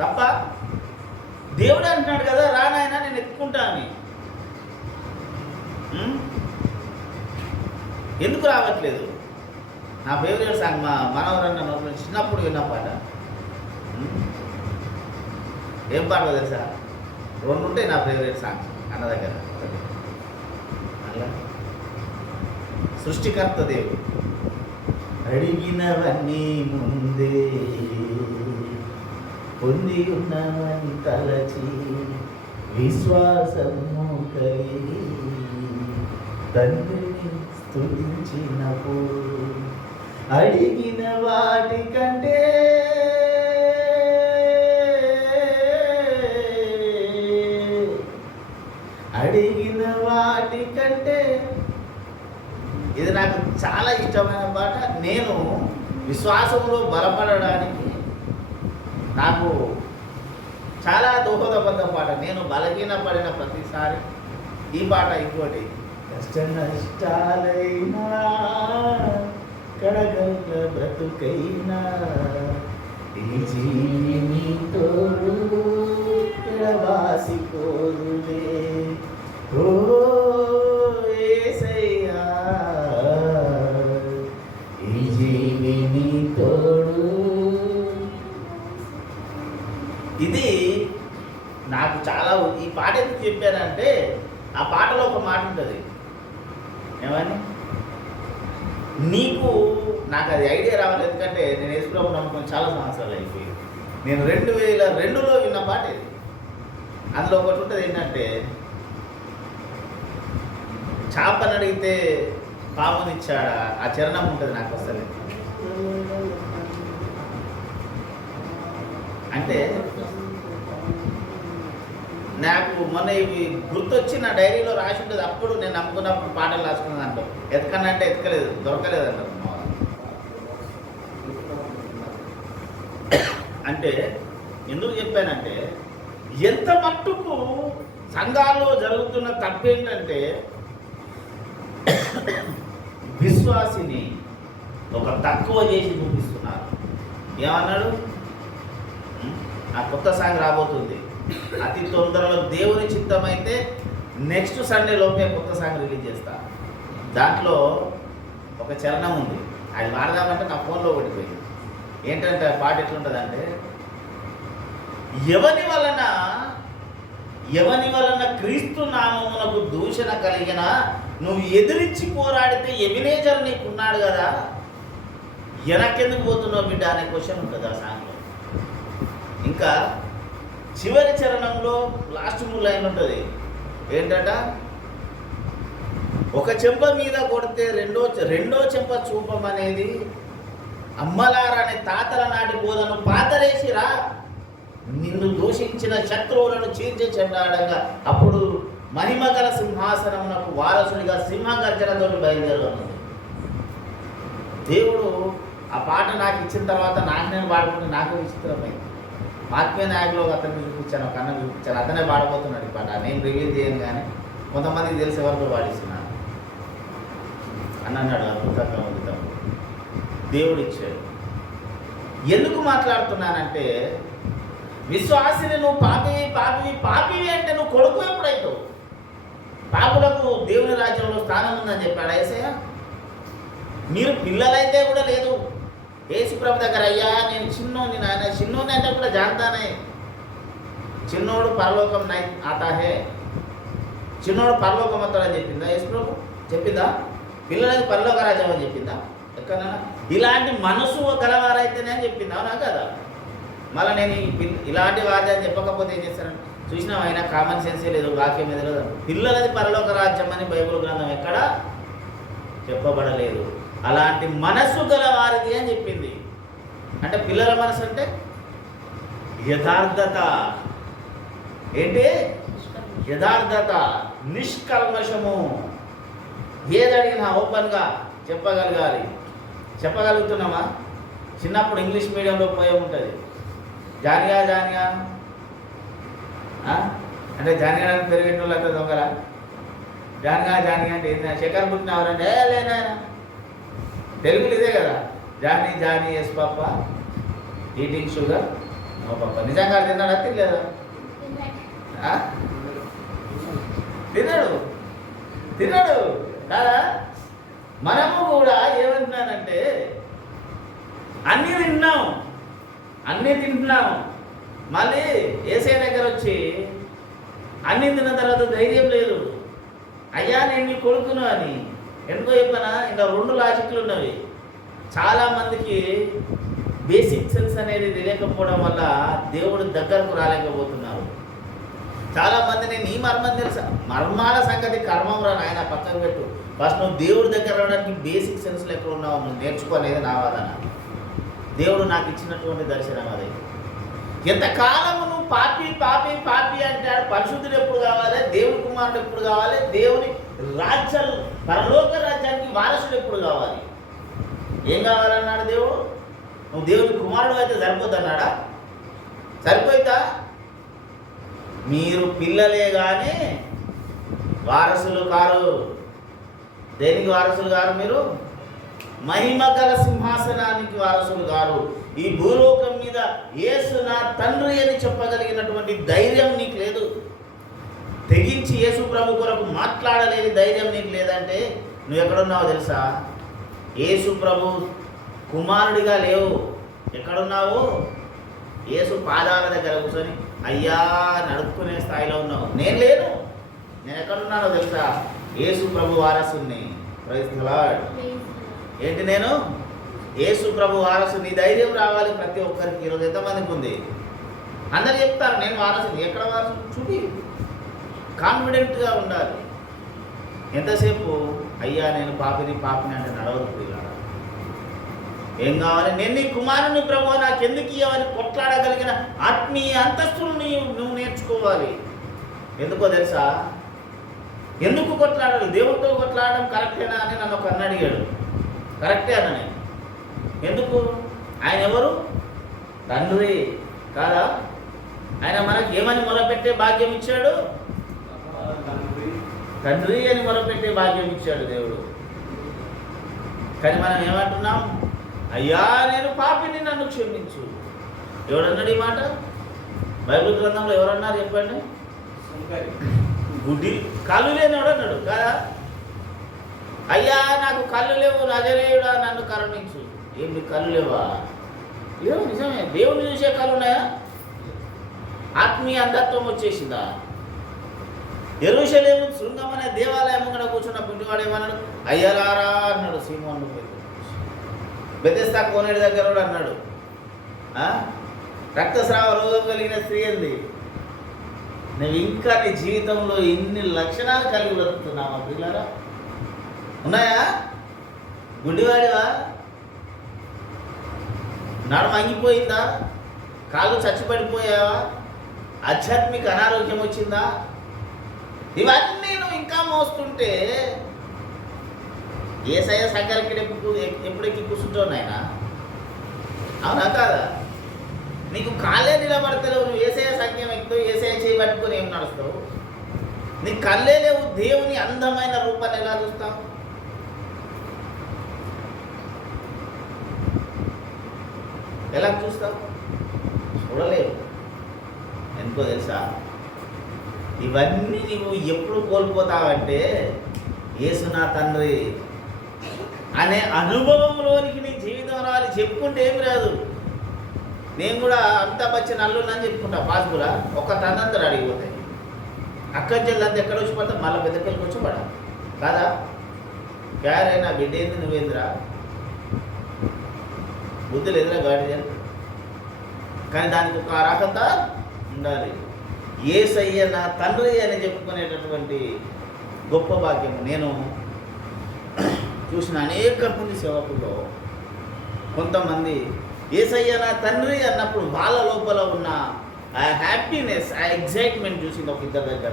తప్ప దేవుడే అంటున్నాడు కదా, రానాయన నేను ఎత్తుకుంటా అని. ఎందుకు రావట్లేదు? నా ఫేవరెట్ సాంగ్ మా మనవరన్న చిన్నప్పుడు విన్న పాట. ఏం పాట తెలుసా? 2 ఉంటాయి నా ఫేవరెట్ సాంగ్స్ అన్న దగ్గర. అలా సృష్టికర్త దేవుడు అడిగినవన్నీ ముందే పొంది ఉన్నవని తలచి విశ్వాసము కలిగి తండ్రిని స్తుతించినప్పుడు అడిగిన వాటికంటే ఇది నాకు చాలా ఇష్టమైన పాట. నేను విశ్వాసంలో బలపడడానికి నాకు చాలా దోహదబద్ధ పాట. నేను బలహీన పడిన ప్రతిసారి ఈ పాట. ఇంకోటి, కష్ట నష్టాలైనా కడగంట బ్రతుకైనా ఈ జీవిని తోడు వాసిపోదులే ఓ యేసయ్యా ఈ జీవిని తోడు. ఇది నాకు చాలా. ఈ పాట ఎందుకు చెప్పానంటే, ఆ పాటలో ఒక మాట ఉంటుంది, ఏమని, నీకు నాకు అది ఐడియా రావాలి. ఎందుకంటే నేను యేసుప్రభువుని నమ్ముకొని చాలా సంవత్సరాలు అయిపోయింది. నేను 2002లో విన్న పాట ఇది. అందులో ఒకటి ఉంటుంది ఏంటంటే, చేపని అడిగితే పామునిచ్చాడా, ఆ చరణం ఉంటుంది నాకు అసలు. అంటే నాకు మొన్న ఇవి గుర్తొచ్చి నా డైరీలో రాసి ఉంటుంది. అప్పుడు నేను నమ్ముకున్నప్పుడు పాటలు రాసుకున్న దాంట్లో ఎతకనంటే ఎతకలేదు, దొరకలేదు అంటారు. అంటే ఎందుకు చెప్పానంటే, ఎంత మట్టుకు సంఘాల్లో జరుగుతున్న తప్పేంటంటే, విశ్వాసిని ఒక తక్కువ చేసి చూపిస్తున్నారు. ఏమన్నాడు? ఆ కొత్త సాంగ్ రాబోతుంది అతి తొందరలో. దేవుని చిత్తమైతే నెక్స్ట్ సండే లోపే కొత్త సాంగ్ రిలీజ్ చేస్తా. దాంట్లో ఒక చరణం ఉంది, అది వాడదామంటే నా ఫోన్లో పడిపోయింది. ఏంటంటే ఆ పాట ఎట్లుంటుందంటే, ఎవని వలన క్రీస్తు నామమునకు దూషణ కలిగిన నువ్వు ఎదిరించి పోరాడితే ఎబినేజర్ నీకున్నాడు కదా, వెనకెందుకు పోతున్నావు బిడ్డ అనే క్వశ్చన్ ఉంటుంది ఆ సాంగ్లో. ఇంకా చివరి చరణంలో లాస్ట్ 3 లైన్ ఉంటుంది. ఏంటట, ఒక చెంప మీద కొడితే రెండో చెంప చూపమనేది అమ్మలారనే తాతల నాటి బోధను పాతరేసిరా, నిన్ను దూషించిన శత్రువులను చీల్చి చెండాడంగా అప్పుడు మహిమగల సింహాసనమునకు వారసునిగా సింహగర్జనతో బయలుదేరుతుంది. దేవుడు ఆ పాట నాకు ఇచ్చిన తర్వాత నాకు నేను పాడుకుంటే నాకు విచిత్రమైంది. ఆత్మీయ నాయకులు అతన్ని చూపించాను, ఒక అన్న చూపించాను, అతనే పాడబోతున్నాడు ఈ పాట. నేను రివీల్ చేయను, కానీ కొంతమందికి తెలిసే వరకు పాడిస్తున్నాను అని అన్నాడు. అద్భుతంగా ఉంది తమ్ముడు, దేవుడు ఇచ్చాడు. ఎందుకు మాట్లాడుతున్నానంటే, విశ్వాసిని నువ్వు పాపివి అంటే నువ్వు కొడుకు ఎప్పుడైతావు? పాపులకు దేవుని రాజ్యంలో స్థానం ఉందని చెప్పాడు యేసయ్య. మీరు పిల్లలైతే కూడా లేదు. యేసుప్రభు దగ్గర, అయ్యా నేను చిన్నోని నాయన, చిన్నోని అంటే కూడా జానతానే, చిన్నోడు పరలోకం నై ఆతాహే, చిన్నోడు పరలోకం వస్తాడని చెప్పిందా యేసుప్రభు? చెప్పిందా? పిల్లలకి పరలోక రాజ్యం అని చెప్పిందా? ఎక్కడన్నా? ఇలాంటి మనసు గలవారైతేనే అని చెప్పిందా? అవునా కదా? మళ్ళీ నేను ఇలాంటి వాద్యాన్ని చెప్పకపోతే ఏం చేస్తాను? చూసినా ఆయన కామన్ సెన్సే లేదు, వాక్యం మీద లేదు. పిల్లలది పరలోక రాజ్యం అని బైబిల్ గ్రంథం ఎక్కడ చెప్పబడలేదు. అలాంటి మనస్సు గల వారిది అని చెప్పింది. అంటే పిల్లల మనసు అంటే యథార్థత. ఏంటి? యథార్థత, నిష్కల్మషము. ఏదడిగినా ఓపెన్గా చెప్పగలుగుతున్నామా? చిన్నప్పుడు ఇంగ్లీష్ మీడియంలో పోయే ఉంటుంది, జానిగా అంటే జానిగానికి పెరిగిన వాళ్ళు అంతా దొంగల. జానిగా అంటే ఏంటంటే శేఖర్ పుట్టినవారంటే లేనా, తెలుగులో ఇదే కదా, Johnny yes papa eating sugar ఓ పాప నిజంగా తిన్నాడా తినలేదా? తిన్నాడు తిన్నాడు కాదా? మనము కూడా ఏమంటున్నానంటే అన్నీ తింటున్నాం మళ్ళీ ఏసై దగ్గర వచ్చి అన్నీ తిన్న తర్వాత ధైర్యం లేదు. అయ్యా నేను నీ కొడుకును అని. ఎందుకో చెప్పనా, ఇంకా 2 లాజిక్లు ఉన్నవి. చాలామందికి బేసిక్ సెన్స్ అనేది తెలియకపోవడం వల్ల దేవుడు దగ్గరకు రాలేకపోతున్నారు. చాలామంది నేను ఈ మర్మం తెలుసా, మర్మాల సంగతి కర్మం రా నాయన పక్కకు పెట్టు. ఫస్ట్ నువ్వు దేవుడి దగ్గర రావడానికి బేసిక్ సెన్స్లో ఎక్కడ ఉన్నావు నువ్వు నేర్చుకోనేది నా వాదన. దేవుడు నాకు ఇచ్చినటువంటి దర్శనం అది. ఎంతకాలము నువ్వు పాపి పాపి పాపి అంటాడు. పరిశుద్ధుడు ఎప్పుడు కావాలి? దేవుడి కుమారుడు ఎప్పుడు కావాలి? దేవుని రాజ్యం పరలోక రాజ్యానికి వారసుడు ఎప్పుడు కావాలి? ఏం కావాలన్నాడు దేవుడు? నువ్వు దేవుని కుమారుడు అయితే సరిపోతున్నాడా? సరిపోయితా? మీరు పిల్లలే కానీ వారసులు కారు. దేనికి వారసులు గారు? మీరు మహిమగల సింహాసనానికి వారసులు గారు. ఈ భూలోకం మీద యేసు నా తండ్రి అని చెప్పగలిగినటువంటి ధైర్యం నీకు లేదు. తెగించి యేసు ప్రభు కొరకు మాట్లాడలేని ధైర్యం నీకు లేదంటే నువ్వు ఎక్కడున్నావో తెలుసా? యేసు ప్రభు కుమారుడిగా లేవు. ఎక్కడున్నావు? యేసు పాదాల దగ్గర కూర్చొని అయ్యా నడుపుకునే స్థాయిలో ఉన్నావు. నేను లేను. నేను ఎక్కడున్నానో తెలుసా? యేసు ప్రభు వారసుని. Praise the lord. ఏంటి నేను? యేసు ప్రభు వారసు. నీ ధైర్యం రావాలి ప్రతి ఒక్కరికి. ఈరోజు ఎంతమందికి ఉంది? అందరు చెప్తారు నేను వారసుని. ఎక్కడ వారసు చూపి. కాన్ఫిడెంట్గా ఉండాలి. ఎంతసేపు అయ్యా నేను పాపిని అంటే నడవదు. ఏం కావాలి? నేను నీ కుమారుని ప్రభు నాకెందుకు ఇవ్వని కొట్లాడగలిగిన ఆత్మీయ అంతస్తులు నువ్వు నేర్చుకోవాలి. ఎందుకో తెలుసా? ఎందుకు కొట్లాడాలి? దేవుడితో కొట్లాడడం కరెక్టేనా అని నన్ను ఒక అన్న అడిగాడు. కరెక్టే అన్న నేను. ఎందుకు? ఆయన ఎవరు? తండ్రి కాదా? ఆయన మనకి ఏమని మొరపెట్టే భాగ్యం ఇచ్చాడు? తండ్రి అని మొరపెట్టే భాగ్యం ఇచ్చాడు దేవుడు. కానీ మనం ఏమంటున్నాం? అయ్యా నేను పాపిని నన్ను క్షమించు. ఎవడన్నాడు ఈ మాట? బైబిల్ గ్రంథంలో ఎవరన్నారు చెప్పండి? గుడ్డి కళ్ళు లేనివాడు అన్నాడు కదా? అయ్యా నాకు కళ్ళు లేవు నజరేయుడా నన్ను కరుణించు. ఏంటి కళ్ళు లేవా? లేవు. నిజమే. దేవుని చూసే కళ్ళు ఉన్నాయా? ఆత్మీయ అంధత్వం వచ్చేసిందా? యెరూషలేము శృంగం అనే దేవాలయం కూడా కూర్చున్న పుట్టివాడు ఏమన్నాడు? అయ్యలారా అన్నాడు సీమోను. బెతెస్దా కోనేటి దగ్గర కూడా అన్నాడు రక్తస్రావ రోగం కలిగిన స్త్రీ అంది. నువ్వు ఇంకా నీ జీవితంలో ఇన్ని లక్షణాలు కలిగి బ్రతుకుతున్నావా పిల్లరా? ఉన్నాయా? గుడ్డివాడివా? నడుము అంగిపోయిందా? కాళ్ళు చచ్చిపడిపోయావా? ఆధ్యాత్మిక అనారోగ్యం వచ్చిందా? ఇవన్నీ నువ్వు ఇంకా మోస్తుంటే యేసయ్య సంకరకి ఎప్పుడు ఎక్కి కూర్చుంటావు నాయన? అవునా కాదా? నీకు కాళ్ళే నిలబడతలేవు. నువ్వు యేసయ్య సంఖ్యం ఎక్కుతావు, యేసయ్య చేయి పట్టుకొని ఏం నడుస్తావు? నీ కళ్ళే లేవు. దేవుని అందమైన రూపాన్ని ఎలా చూస్తావు? ఎలా చూస్తావు? చూడలేవు. ఎందుకో తెలుసా? ఇవన్నీ నువ్వు ఎప్పుడు కోల్పోతావంటే యేసు నా తండ్రి అనే అనుభవంలోనికి నీ జీవితం రావాలి. చెప్పుకుంటే ఏమి రాదు. నేను కూడా అంతా వచ్చి నల్లుని చెప్పుకుంటా. పాసిబులా? ఒక తనంతరం అడిగిపోతాయి. అక్కడి చెల్లంతా ఎక్కడ వచ్చి పడతా మళ్ళీ పెద్దకెళ్ళకి వచ్చి పడా కాదా? క్యారైనా బిడ్డ ఏంది నువ్వేంద్రా? బుద్ధులు ఎదురా గాడి. కానీ దానికి ఒక అర్హత ఉండాలి. యేసయ్య నా తండ్రి అని చెప్పుకునేటటువంటి గొప్ప భాగ్యం. నేను చూసిన అనేక మంది సేవకుల్లో కొంతమంది యేసయ్య నా తండ్రి అన్నప్పుడు వాళ్ళ లోపల ఉన్న ఆ హ్యాపీనెస్, ఆ ఎగ్జైట్మెంట్ చూసింది ఒక ఇద్దరు దగ్గర.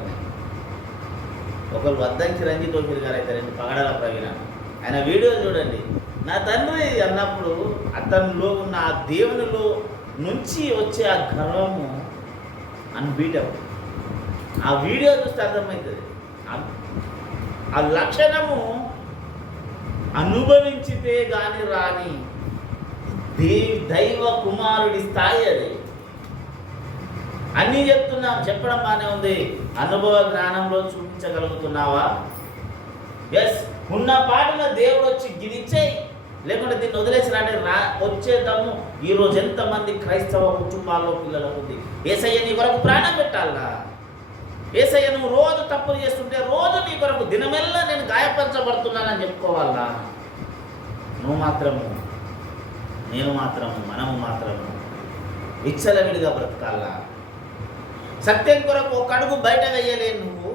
ఒకరు వద్దంకి రంజిత్ ఓఫీర్ గారు అయితే 2 పగడాల ప్రవీణ. ఆయన వీడియో చూడండి. నా తండ్రి అన్నప్పుడు అతనిలో ఉన్న ఆ దేవునిలో నుంచి వచ్చే ఆ గర్వము అన్బీటబుల్. ఆ వీడియో చూస్తే అర్థమవుతుంది. ఆ లక్షణము అనుభవించితే కానీ రాని దైవ కుమారుడి స్థాయి అది. అన్నీ చెప్తున్నాం, చెప్పడం బాగానే ఉంది. అనుభవ జ్ఞానంలో చూపించగలుగుతున్నావా? ఎస్. ఉన్న పాటలో దేవుడు వచ్చి గిరిచ్చేయి, లేకుంటే దీన్ని వదిలేసినాడే వచ్చే దమ్ము ఈరోజు ఎంతమంది క్రైస్తవ కుటుంబాల్లో పిల్లలకు ఉంది. యేసయ్య నీ కొరకు ప్రాణం పెట్టాలా? యేసయ్య నువ్వు రోజు తప్పులు చేస్తుంటే రోజు నీ కొరకు దినమెల్లా నేను గాయపరచబడుతున్నానని చెప్పుకోవాలా? నువ్వు మాత్రము, నేను మాత్రము, మనము మాత్రము విచ్చలవిడిగా బ్రతకాలా? సత్యం కొరకు ఒక అడుగు బయట వేయలేను నువ్వు.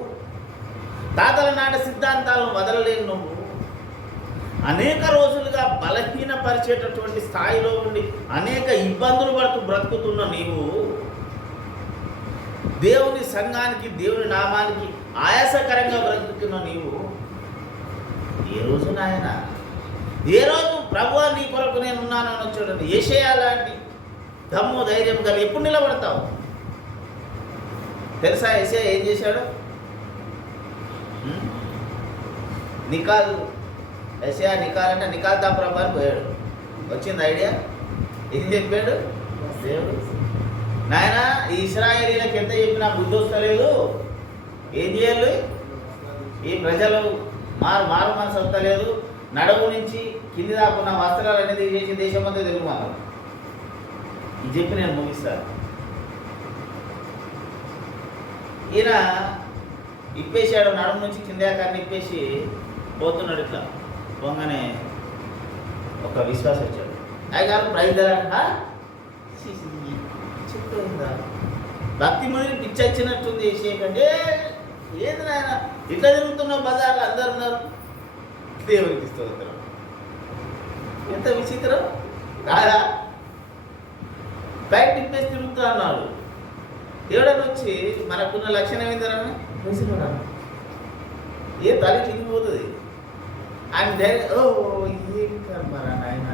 తాతల నాటి సిద్ధాంతాలను వదలలేను నువ్వు. అనేక రోజులుగా బలహీనపరిచేటటువంటి స్థాయిలో ఉండి అనేక ఇబ్బందులు పడుతూ బ్రతుకుతున్న నీవు దేవుని సంఘానికి, దేవుని నామానికి ఆయాసకరంగా బ్రతుకుతున్న నీవు ఏ రోజు నాయన, ఏ రోజు ప్రభువా నీ కొరకు నేను ఉన్నాను అని చూడండి. యేషయా లాంటి దమ్ము ధైర్యం కలిగి ఎప్పుడు నిలబడతావు? తెలుసా యేషయా ఏం చేశాడు? నికాల్, యేషయా నికాల్ అంటే నికాల్ తా ప్రభు అని పోయాడు. వచ్చింది ఐడియా? ఏం చెప్పాడు దేవుడు? నాయన ఈ ఇశ్రాయేలీలకు ఎంత చెప్పినా బుద్ధి వస్తలేదు, ఏం చేయాలి? ఈ ప్రజలు మారు మనసు వస్తలేదు, నడుము నుంచి కింది దాకున్న వస్త్రాలు అనేది చేసి దేశం అంతా తెలుగు మనం ఇది చెప్పి నేను ముగిస్తాను. ఈయన ఇప్పేసాడు, నడుము నుంచి కింద దాకాన్ని ఇప్పేసి పోతున్నాడు. ఇట్లా పోగానే ఒక విశ్వాసం వచ్చాడు. అయ్యగారు ప్రైజ్ చెప్తుందా భక్తి మొదలు పిచ్చొచ్చినట్టుంది. చేసేకంటే ఏది నాయన ఇట్లా తిరుగుతున్నావు బజార్లో, అందరు ఉన్నారు. దేవునికి స్తోత్రం. ఎంత విచిత్రం కాదా? బయట తిప్పేసి తిరుగుతూ అన్నాడు. దేవుడని వచ్చి మనకున్న లక్షణం ఏంటని వేసిపోడా ఏ తల్లి చిరిగిపోతుంది. ఆయన ధైర్యం, ఓ ఏం కర్మరా నాయన,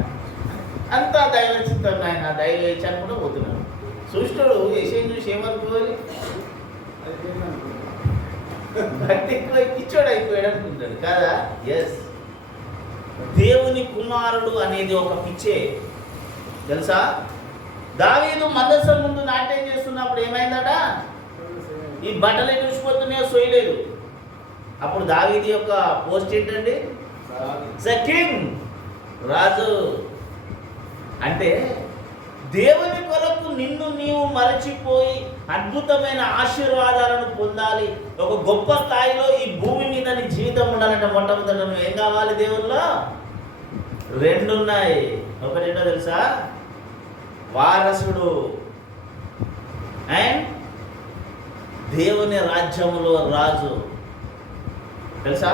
అంతా దైవ చిత్తం నాయన, దైవ ఇచ్చాను కూడా పోతున్నాడు. సృష్టుడు యశయం చూసి ఏమనుకోవాలి? భక్తి ఎక్కువ పిచ్చోడు అయిపోయాడు అనుకుంటాడు కదా. ఎస్, దేవుని కుమారుడు అనేది ఒక పిచ్చే తెలుసా. దావీదు మందసం ముందు నాట్యం చేస్తున్నప్పుడు ఏమైందట? ఈ బట్టలు చూసిపోతున్నాయో సోయలేదు. అప్పుడు దావీదు యొక్క పోస్ట్ ఏంటండి? కింగ్, రాజు. అంటే దేవుని కొరకు నిన్ను నీవు మరచిపోయి అద్భుతమైన ఆశీర్వాదాలను పొందాలి, ఒక గొప్ప స్థాయిలో ఈ భూమి మీద నీ జీవితం ఉండాలంటే మొట్టమొదట నువ్వు ఏం కావాలి? దేవుల్లో రెండు ఉన్నాయి. ఒకటేంటో తెలుసా? వారసుడు అండ్ దేవుని రాజ్యములో రాజు. తెలుసా?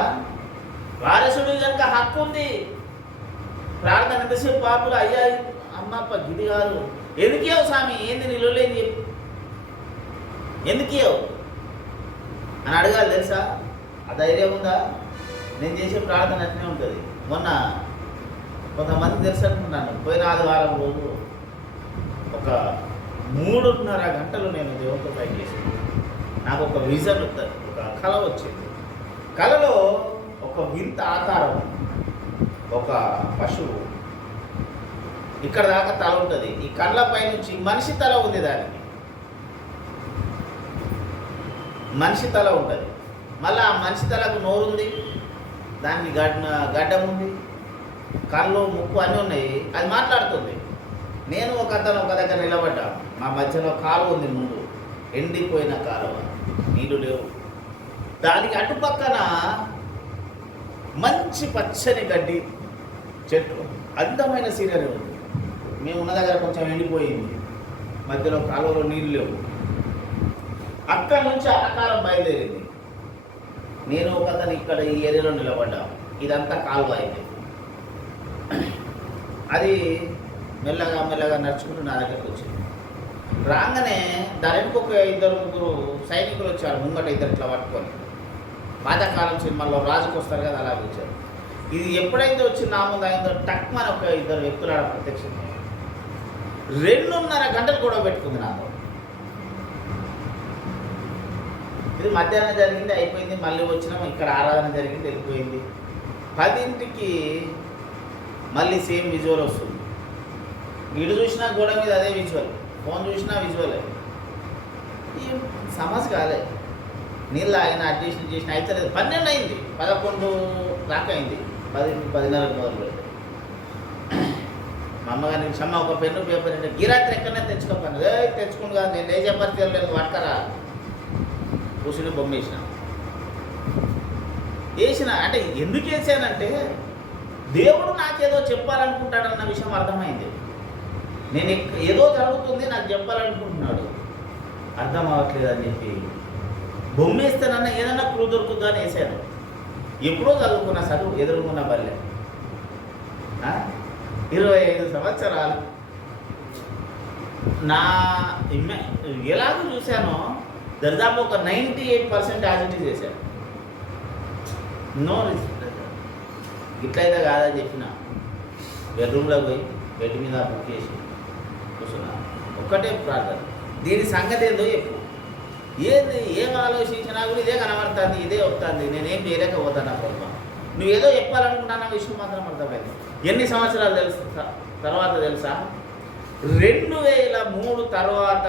వారసుడు కనుక హక్కు ఉంది. ప్రార్థన ఎంతసేపు పాపులు అయ్యా అమ్మప్ప గిది కాదు. ఎందుకేవు స్వామి, ఏంది నిలవలేదు చెప్పు, ఎందుకేవు అని అడగాలి. తెలుసా? ఆ ధైర్యం ఉందా? నేను చేసే ప్రార్థన అట్నే ఉంటుంది. మొన్న కొంతమంది తెలుసు అనుకున్నాను, పోయిన ఆదివారం రోజు ఒక 3.5 గంటలు నేను దేవునితో పైకి చేసాను. నాకు ఒక విజన్ ఉంటుంది, ఒక కళ వచ్చింది. కళలో ఒక వింత ఆకారం, ఒక పశువు ఇక్కడ దాకా తల ఉంటుంది. ఈ కళ్ళపై నుంచి మనిషి తల ఉంది, దానికి మనిషి తల ఉంటుంది. మళ్ళీ ఆ మనిషి తలకు నోరుంది, దానికి గడ్డం ఉంది, కళ్ళు, ముక్కు అన్నీ ఉన్నాయి. అది మాట్లాడుతుంది. నేను ఒక దగ్గర నిలబడ్డా. మా మధ్యలో కాలువ ఉంది, ముందు ఎండిపోయిన కాలువ, నీళ్ళు లేవు. దానికి అటుపక్కన మంచి పచ్చని గడ్డి చెట్లు, అందమైన సీనరీ ఉంది. మేము ఉన్న దగ్గర కొంచెం ఎండిపోయింది, మధ్యలో కాలువలో నీళ్ళు లేవు. అక్కడి నుంచి ఆకారం బయలుదేరింది. నేను ఒకతను ఇక్కడ ఈ ఏరియాలో నిలబడ్డా. ఇదంతా కాలువ అయితే అది మెల్లగా నడుచుకుంటూ నా దగ్గరకు వచ్చింది. రాగానే దాని ఇంకొక 2-3 సైనికులు వచ్చారు. ముంగట ఇద్దరు ఇట్లా పట్టుకొని, పాతకాలం సినిమాల్లో రాజుకు వస్తారు కదా, అలా వచ్చారు. ఇది ఎప్పుడైతే వచ్చి నా ముందు అయిందో టక్మని ఒక 2 వ్యక్తులు ఆడ ప్రత్యక్షంగా 2.5 గంటలు గొడవ పెట్టుకుంది నాతో. ఇది మధ్యాహ్నం జరిగింది, అయిపోయింది. మళ్ళీ వచ్చినాం, ఇక్కడ ఆరాధన జరిగింది, వెళ్ళిపోయింది. 10ంటికి మళ్ళీ సేమ్ విజువల్ వస్తుంది. ఇటు చూసినా గోడ మీద అదే విజువల్, ఫోన్ చూసినా విజువలే. ఈ సమస్య కాలే. నీళ్ళు ఆయన అడ్జస్ట్ చేసిన అయితే లేదు. 12 అయింది, 11 దాకా అయింది, 10:30 మొదలు పెడితే. మా అమ్మగారి క్షమ్మ ఒక పెన్ను పేపర్ అంటే గిరాత్రి ఎక్కడైనా తెచ్చుకోపను. తెచ్చుకుని కాదు, నేను లేచే పరిస్థితి లేదు, పట్టుకరా కూర్చుని బొమ్మ వేసిన అంటే ఎందుకు వేసానంటే దేవుడు నాకేదో చెప్పాలనుకుంటాడన్న విషయం అర్థమైంది. నేను ఏదో జరుగుతుంది నాకు చెప్పాలనుకుంటున్నాడు, అర్థం అవ్వట్లేదు అని చెప్పి బొమ్మ వేస్తానన్నా ఏదన్నా క్లూ దొరుకుతుందా అని వేసాను. ఎప్పుడో చదువుకున్న చదువు ఎదుర్కొన్న బల్లె 25 సంవత్సరాలు నా ఎలాగో చూశానో దాదాపు ఒక 98% యాజిటీ చేశాను. నో రిస్క్, ఇట్లయితే కాదని చెప్పిన బెడ్రూమ్లో పోయి బెడ్ మీద బుక్ చేసి కూర్చున్నా. ఒక్కటే ప్రార్థన, దీని సంగతి ఏందో చెప్పు. ఏం ఆలోచించినా కూడా ఇదే కనబడుతుంది, ఇదే వస్తుంది, నేనేం చేయలేకపోతాను. అప్పుడు నువ్వు ఏదో చెప్పాలనుకుంటున్న విషయం మాత్రం అర్థమైంది. ఎన్ని సంవత్సరాలు తర్వాత తెలుసా? 2003 తర్వాత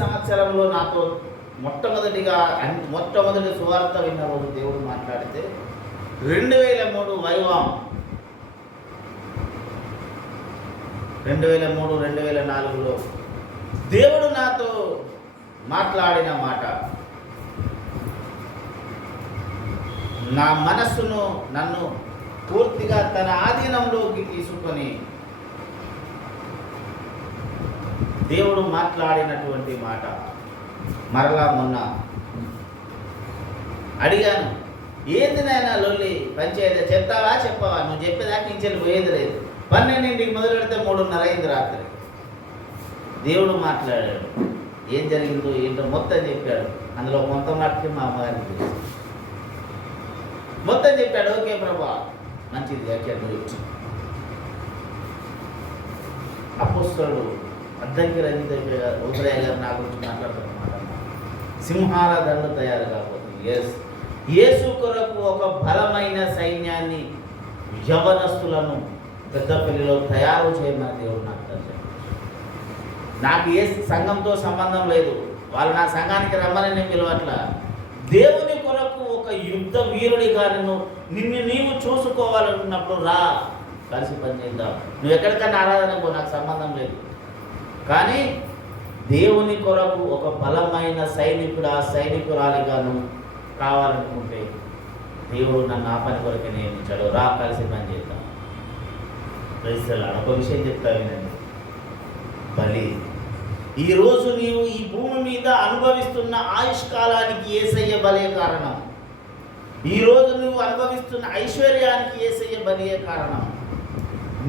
సంవత్సరంలో నాతో మొట్టమొదటి సువార్త విన్న రోజు దేవుడు మాట్లాడితే 2003 వైవాం, 2003-2004లో దేవుడు నాతో మాట్లాడిన మాట నా మనస్సును నన్ను పూర్తిగా తన ఆధీనంలోకి తీసుకొని దేవుడు మాట్లాడినటువంటి మాట. మరలా మొన్న అడిగాను, ఏంది నాయనా లొల్లి పంచాయతీ, చెప్తావా చెప్పవా? నువ్వు చెప్పేదాకా ఇంచెల్లి పోయేది లేదు. 12ంటికి మొదలు పెడితే 3:30 అయింది రాత్రి. దేవుడు మాట్లాడాడు, ఏం జరిగిందో ఏంటో మొత్తం చెప్పాడు. అందులో కొంత మాటకి మా అమ్మగారికి తెలుసు. మొత్తం చెప్పాడు. ఓకే ప్రభా, మంచిది, వ్యాఖ్యానం. అపోస్తలుడు అద్దంకి రజిత గారు, ఉదయ గారు నా గురించి మాట్లాడుతున్నమాట. సింహాల దండ తయారు కాకపోతుంది. యేసు కొరకు ఒక బలమైన సైన్యాన్ని, యవనస్తులను పెద్దపల్లిలో తయారు చేయమని దేవుడు నాకు తెలుసు. నాకు ఏ సంఘంతో సంబంధం లేదు, వాళ్ళు నా సంఘానికి రమ్మని నేను పిలవట్ల. దేవుని కొరకు ఒక యుద్ధ వీరుడిగా నిన్ను నీవు చూసుకోవాలనుకున్నప్పుడు రా, కలిసి పనిచేద్దాం. నువ్వు ఎక్కడికన్నా ఆరాధనకు నాకు సంబంధం లేదు, కానీ దేవుని కొరకు ఒక బలమైన సైనికురాలిగాను కావాలనుకుంటే దేవుడు నన్ను ఆ పని కొరకు నియమించాడు. రా, కలిసి పని చేద్దాం. ఒక విషయం చెప్తా వినండి. బలి, ఈరోజు నీవు ఈ భూమి మీద అనుభవిస్తున్న ఆయుష్కాలానికి యేసయ్య బలే కారణం. ఈరోజు నువ్వు అనుభవిస్తున్న ఐశ్వర్యానికి యేసయ్య బలియే కారణం.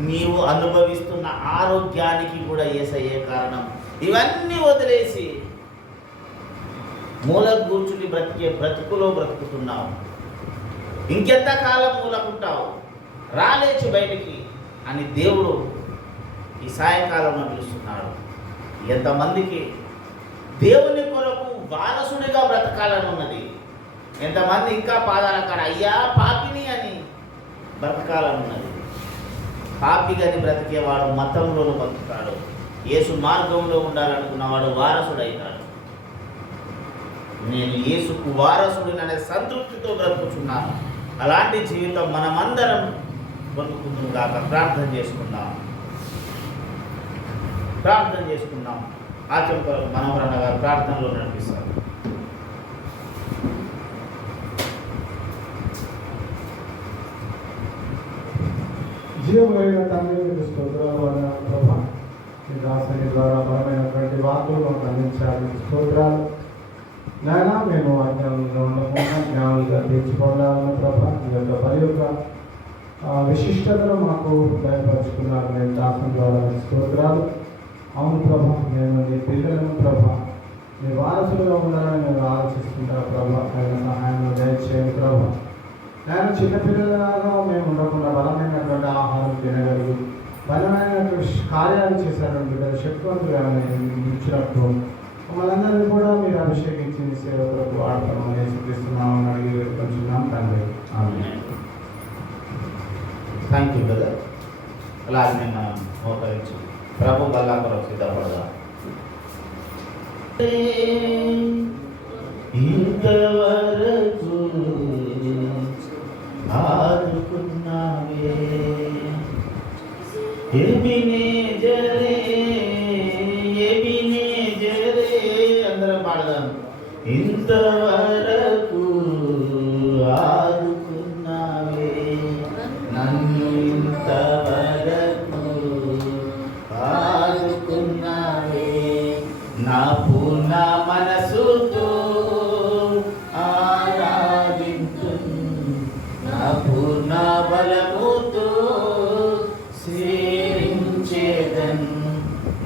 నీవు అనుభవిస్తున్న ఆరోగ్యానికి కూడా యేసయ్యే కారణం. ఇవన్నీ వదిలేసి మూల కూర్చుని బ్రతుకులో బ్రతుకుతున్నావు. ఇంకెంతకాలం మూలకుంటావు? రాలేచి బయటికి అని దేవుడు ఈ సాయంకాలంలో పిలుస్తున్నాడు. ఎంతమందికి దేవుని కొరకు వారసుడిగా బ్రతకాలని ఉన్నది? ఎంతమంది ఇంకా పాదాల కాడ అయ్యా పాపిని అని బ్రతకాలని ఉన్నది? పాపిగని బ్రతికేవాడు మతంలోనూ బతుకుతాడు. యేసు మార్గంలో ఉండాలనుకున్నవాడు వారసుడైతాడు. నేను యేసుకు వారసుడిననే సంతృప్తితో బ్రతుకుతున్నాను. అలాంటి జీవితం మనమందరం బతుకుతుందాక ప్రార్థన చేసుకుందాం. ఆచంప మనోహరణ గారు ప్రార్థనలో నడిపిస్తారు. జీవమైన తండ్రి స్తోత్రాలు వందనాలు ప్రభా. మీ దాసుని ద్వారా బలమైనటువంటి వాక్కులు మాకు అందించాలి. స్తోత్రాలు నాయన. మేము అజ్ఞానంలో ఉండకుండా జ్ఞానులుగా తీర్చిపోవాలని ప్రభా, మీ యొక్క బలి యొక్క విశిష్టతను మాకు బయలుపరుచుకున్నారు. నేను దాసుని ద్వారా స్తోత్రాలు. అవును ప్రభా, నేను నీ పిల్లలను ప్రభా, మీ వారసులుగా ఉండాలని నేను ఆలోచిస్తుంటాను ప్రభా. ఆయన సహాయం దయచేయండి ప్రభా. నేను చిన్నపిల్లలాగా మేము ఉండకుండా బలమైనటువంటి ఆహారం తినగలిగి బలమైన కార్యాలు చేశారండి బిడ్డలు శక్తివంతులుగా ఇచ్చినప్పుడు మమ్మల్ని అందరినీ కూడా మీరు అభిషేకించి మీ సేవకులకు వాడతామని సిద్ధిస్తున్నామని అడిగి వేడుకొంచున్నాం తండ్రి. ఆమేన్. Thank you brother. అలాగే మనం మోకరించి ప్రభు బల్లా కొరకు సిద్ధపడదాం. ఇంతవరకు ఆదుకున్నావే ఎబినేజరే ఎబినేజరే అందరం పాడదాం. ఇంతవరకు ఆదుకున్నావే నన్ను ఇంతవరకు ఆదుకున్నావే నా పూర్ణ మనసుతో ఆరాధింతు నా పూర్ణ బలముతో సేవించేదన్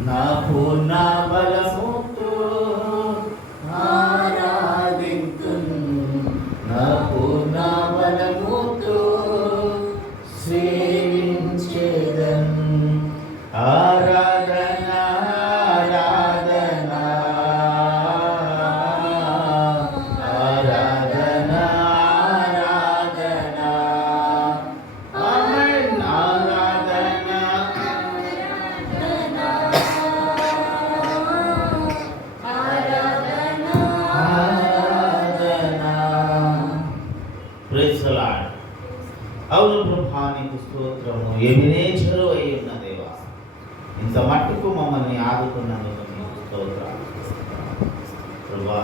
నా పూర్ణ బలముతో ఆరాధింతు నా పూర్ణ బలముతో సేవించేదన్ ఆరాధన ఆరాధన ఆరాధన ఆరాధన ఆమేన్ ఆరాధన ఆరాధన ప్రైజ్ ది లార్డ్. అవును ప్రభా నీకు స్తోత్రము. ఎబినేజరు అయి ఉన్న దేవా, ఇంత మట్టుకు మమ్మల్ని ఆదుకున్నందుకు నీకు స్తోత్రాలు ప్రభా.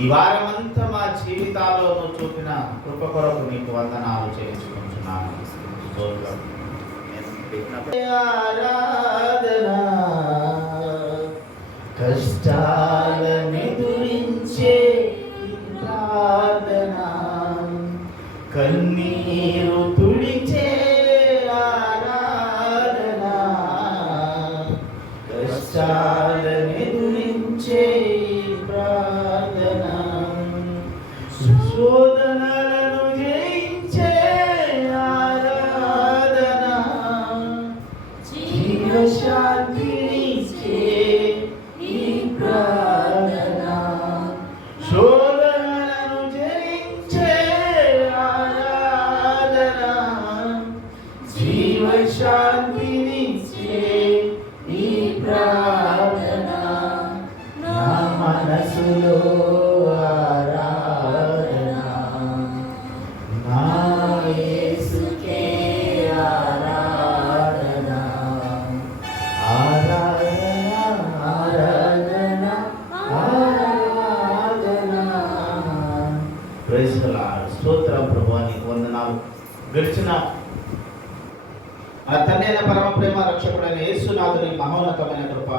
ఈ వారమంతా మా జీవితాల్లో నువ్వు చూపిన కృప కొరకు నీకు వందనాలు చేయించుకుంటున్నాను. స్తోత్రం. ఆరాధన కష్టాలనెదురించే ప్రార్థన కన్నీరు తుడిచే ఆరాధన కష్టాలనెదురించే ప్రార్థన శోధనలను జయించే ఆరాధన జీవశాంతినిచ్చే ఈ ప్రార్థన శోధనలను జయించే ఆరాధన జీవశాంతినిచ్చే ఈ ప్రార్థన నా మనసులో ఆరాధన నా యేసుకే ఆరాధన ఆరాధన ఆరాధన ఆరాధన. Praise the lord. స్తోత్రం ప్రభువా, నీకు వందనాలు. గడిచిన తండ్రి అయిన పరమ ప్రేమ రక్షకుడైన యేసునాథుని మహోన్నతమైన కృప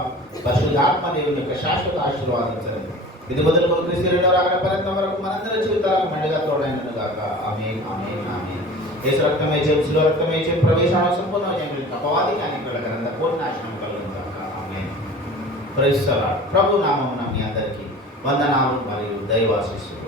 పరిశుద్ధాత్మ దేవుని యొక్క శాశ్వత ఆశీర్వాదించండి. ఇది మొదలుకొని క్రీస్తు రెండవ రాకడ పర్యంతం వరకు మనందరి జీవితాలకు మెండుగా తోడైనను గాక. ఆమేన్ ఆమేన్ ఆమేన్. యేసు రక్తమే జయం, శిలువ రక్తమే జయం, ప్రవేశాన సంపూర్ణ జయం, అపవాది జ్ఞానికుల గ్రంథ కోటి నాశనం కలుగును గాక. ఆమేన్. Praise the lord. ప్రభు నామమున మీ అందరికీ వందనాలు మరియు దైవాశీస్సులు.